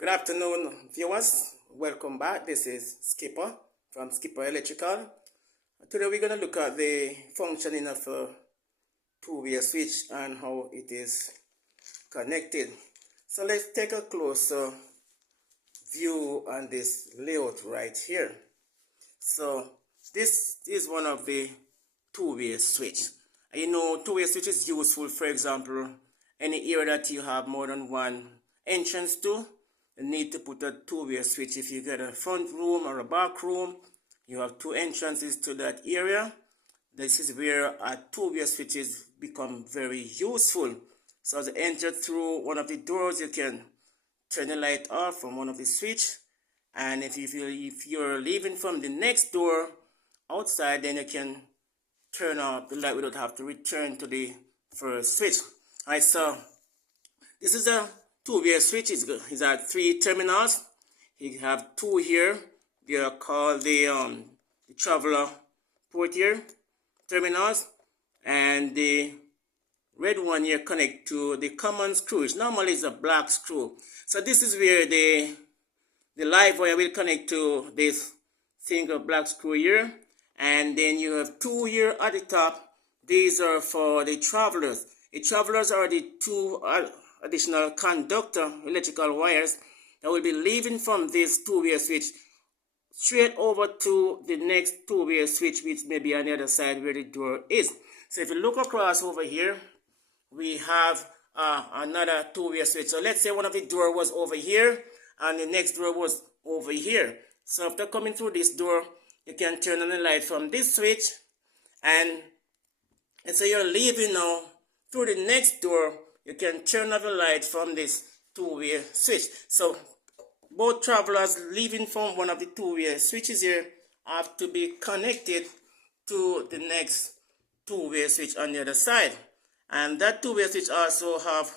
Good afternoon, viewers. Welcome back. This is Skipper from Skipper Electrical. Today we're going to look at the functioning of a two-way switch and how it is connected. So let's take a closer view on this layout right here. So this is one of the two-way switch. You know, two-way switch is useful, for example, any area that you have more than one entrance to. You need to put a two-way switch. If you get a front room or a back room, you have two entrances to that area. This is where a two-way switches become very useful. So as you enter through one of the doors, you can turn the light off from one of the switch. And if you're leaving from the next door outside, then you can turn off the light without having to return to the first switch. Alright, so this is a two-way switch. It's at 3 terminals. You have two here. They are called the traveler port here terminals, and the red one here connect to the common screw. Normally it's a black screw. So this is where the live wire will connect to this single black screw here, and then you have two here at the top. These are for the travelers. The travelers are the two additional conductor electrical wires that will be leaving from this two-way switch straight over to the next two-way switch, which may be on the other side where the door is. So if you look across over here, we have another two-way switch. So let's say one of the door was over here and the next door was over here. So after coming through this door, you can turn on the light from this switch, and so you're leaving now through the next door. You can turn off the light from this two-way switch. So both travelers leaving from one of the two-way switches here have to be connected to the next two-way switch on the other side. And that two-way switch also have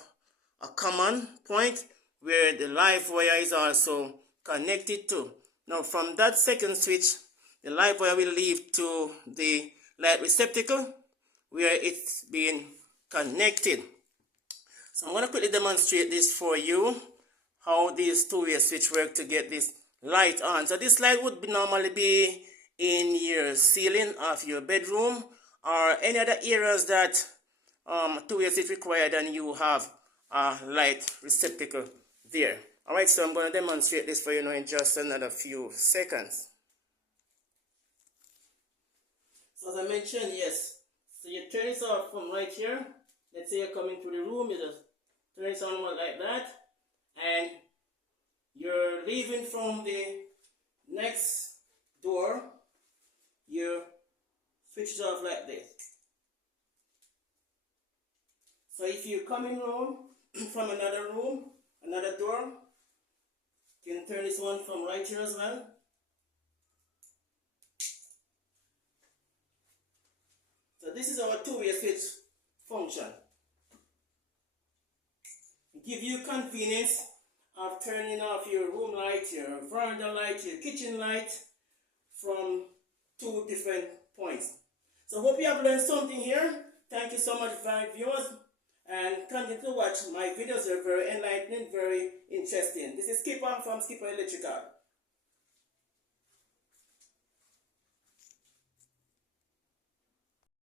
a common point where the live wire is also connected to. Now from that second switch, the live wire will lead to the light receptacle where it's being connected. So I'm going to quickly demonstrate this for you, how these two-way switch work to get this light on. So this light would normally be in your ceiling of your bedroom or any other areas that two-way switch required, and you have a light receptacle there. Alright, so I'm going to demonstrate this for you now in just another few seconds. So as I mentioned, yes, so you turn this off from right here. Let's say you're coming through the room, you just turn it on like that, and you're leaving from the next door, you switch it off like this. So if you're coming home from another room, another door, you can turn this one from right here as well. So this is our two-way switch function. Give you convenience of turning off your room light, your veranda light, your kitchen light from two different points. So hope you have learned something here. Thank you so much, my viewers, and continue to watch my videos. They're very enlightening, very interesting. This is Skipper from Skipper Electrical.